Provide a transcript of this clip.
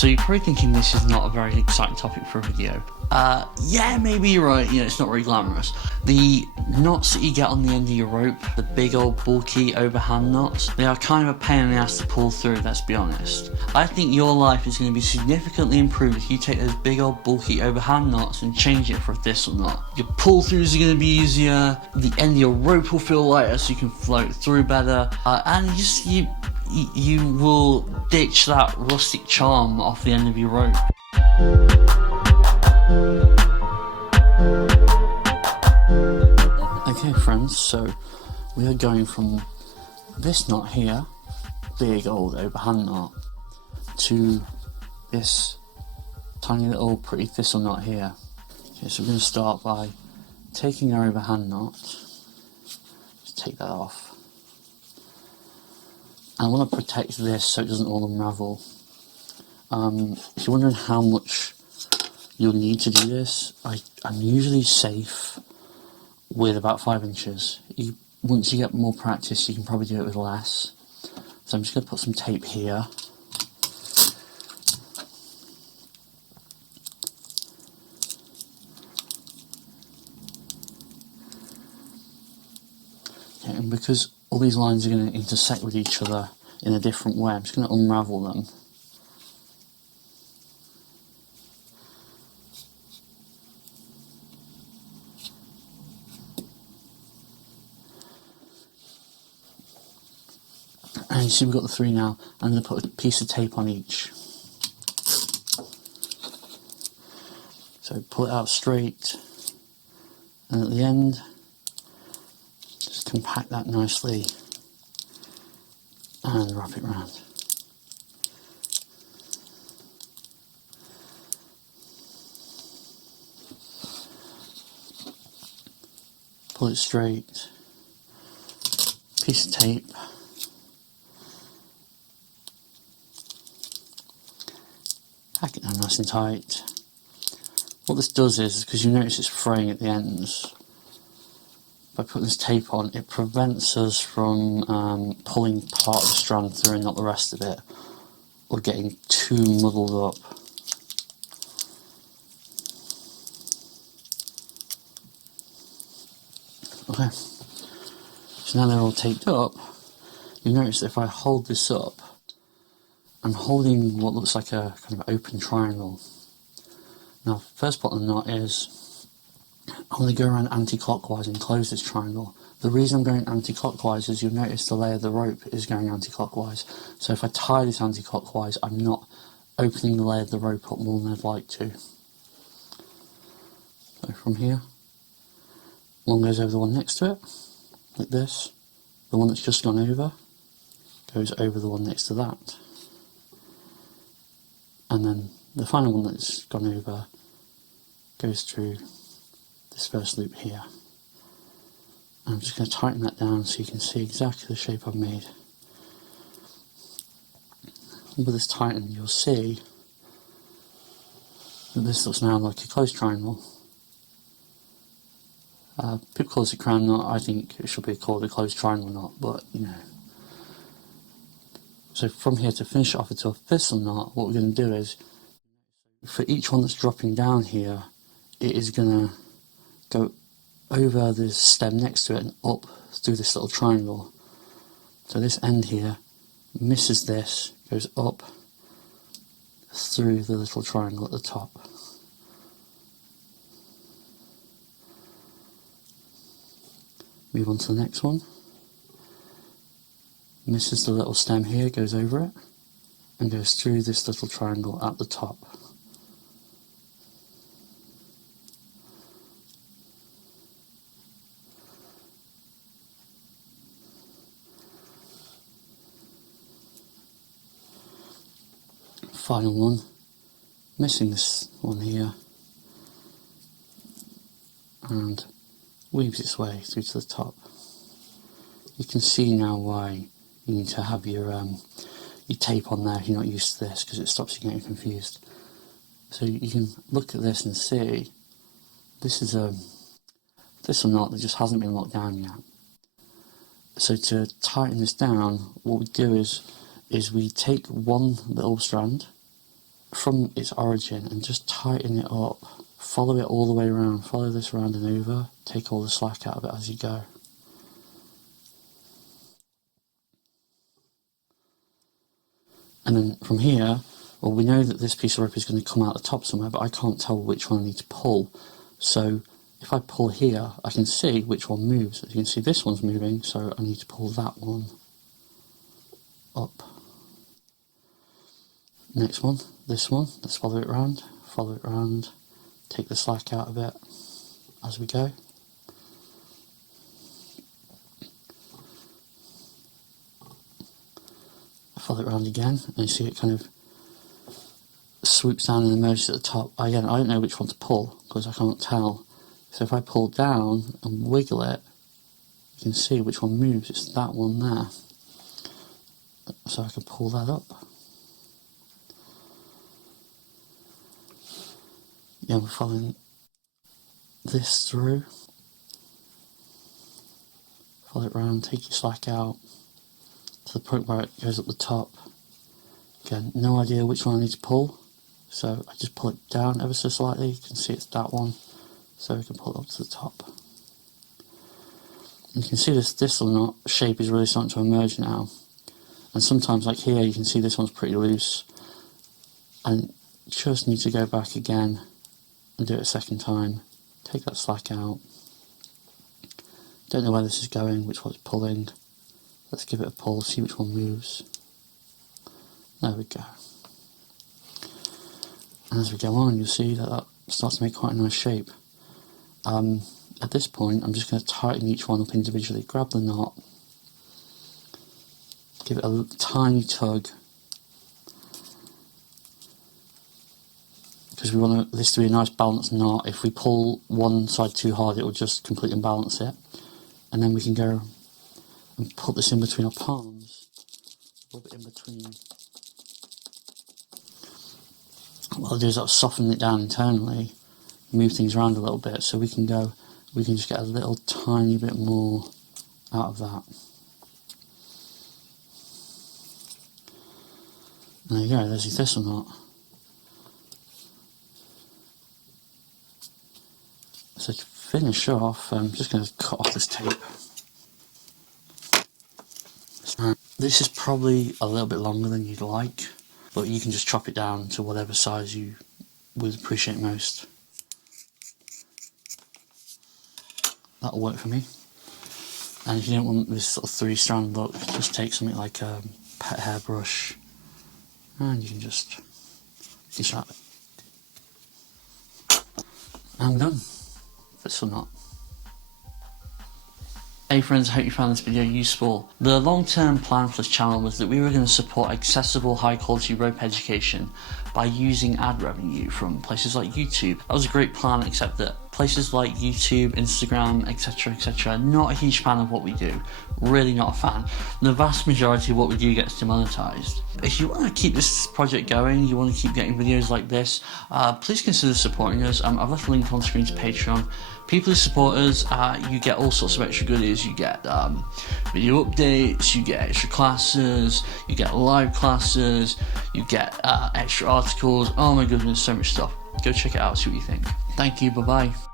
So you're probably thinking this is not a very exciting topic for a video. Yeah, maybe you're right, you know, it's not very glamorous. The knots that you get on the end of your rope, the big old bulky overhand knots, they are kind of a pain in the ass to pull through, let's be honest. I think your life is going to be significantly improved if you take those big old bulky overhand knots and change it for a thistle knot. Your pull throughs are going to be easier, the end of your rope will feel lighter so you can float through better, and you will ditch that rustic charm off the end of your rope. Okay friends, so we are going from this knot here, big old overhand knot, to this tiny little pretty thistle knot here. Okay, so we're going to start by taking our overhand knot, just take that off. And I want to protect this so it doesn't all unravel. If you're wondering how much you'll need to do this, I'm usually safe with about 5 inches. Once you get more practice, you can probably do it with less. So I'm just going to put some tape here. Okay, and because all these lines are going to intersect with each other in a different way, I'm just going to unravel them. And you see we've got the 3 now. I'm going to put a piece of tape on each. So pull it out straight, and at the end, just compact that nicely and wrap it round. Pull it straight, piece of tape. Pack it down nice and tight. What this does is, because you notice it's fraying at the ends, by putting this tape on, it prevents us from pulling part of the strand through and not the rest of it, or getting too muddled up. Okay, so now they're all taped up, you notice that if I hold this up, I'm holding what looks like a kind of open triangle. Now, first part of the knot is I'm going to go around anti-clockwise and close this triangle. The reason I'm going anti-clockwise is you'll notice the layer of the rope is going anti-clockwise. So if I tie this anti-clockwise, I'm not opening the layer of the rope up more than I'd like to. So from here, one goes over the one next to it, like this. The one that's just gone over goes over the one next to that. And then the final one that's gone over goes through this first loop here. And I'm just going to tighten that down so you can see exactly the shape I've made. And with this tightened, you'll see that this looks now like a closed triangle. People call this a crown knot. I think it should be called a closed triangle knot, but you know. So from here, to finish it off into a thistle knot, what we're going to do is, for each one that's dropping down here, it is going to go over the stem next to it and up through this little triangle. So this end here misses this, goes up through the little triangle at the top. Move on to the next one. Misses the little stem here, goes over it, and goes through this little triangle at the top. Final one, missing this one here, and weaves its way through to the top. You can see now why you need to have your tape on there if you're not used to this, because it stops you getting confused. So you can look at this and see this is a thistle knot that just hasn't been locked down yet. So to tighten this down, what we do is we take one little strand from its origin and just tighten it up. Follow it all the way around. Follow this around and over. Take all the slack out of it as you go. And then from here, well, we know that this piece of rope is going to come out the top somewhere, but I can't tell which one I need to pull. So if I pull here, I can see which one moves. As you can see, this one's moving, so I need to pull that one up. Next one, this one, let's follow it round, take the slack out of it as we go. Follow it round again, and you see it kind of swoops down and emerges at the top. Again, I don't know which one to pull because I can't tell. So if I pull down and wiggle it, you can see which one moves. It's that one there. So I can pull that up. Yeah, we're following this through. Follow it round, take your slack out to the point where it goes up the top. Again, no idea which one I need to pull, so I just pull it down ever so slightly. You can see it's that one, so we can pull it up to the top. And you can see this thistle knot shape is really starting to emerge now. And sometimes, like here, you can see this one's pretty loose, and you just need to go back again and do it a second time. Take that slack out. Don't know where this is going, which one's pulling. Let's give it a pull, see which one moves. There we go. And as we go on, you'll see that that starts to make quite a nice shape. At this point, I'm just going to tighten each one up individually. Grab the knot, give it a tiny tug, because we want this to be a nice balanced knot. If we pull one side too hard, it will just completely unbalance it. And then we can go and put this in between our palms, rub it in between. What I'll do is I'll soften it down internally, move things around a little bit, so we can just get a little tiny bit more out of that. There you go, there's your thistle knot. So to finish off, I'm just going to cut off this tape. This is probably a little bit longer than you'd like, but you can just chop it down to whatever size you would appreciate most. That'll work for me. And if you don't want this sort of 3-strand look, just take something like a pet hairbrush and you can just de-strap it. And we're done. Thistle knot. Hey friends, I hope you found this video useful. The long-term plan for this channel was that we were going to support accessible, high-quality rope education by using ad revenue from places like YouTube. That was a great plan, except that places like YouTube, Instagram, etc, not a huge fan of what we do. Really not a fan. The vast majority of what we do gets demonetized. If you want to keep this project going, you want to keep getting videos like this, please consider supporting us. I've left a link on screen to Patreon. People who support us, you get all sorts of extra goodies. You get video updates, you get extra classes, you get live classes, you get extra articles. Oh my goodness, so much stuff. Go check it out, see what you think. Thank you, bye bye.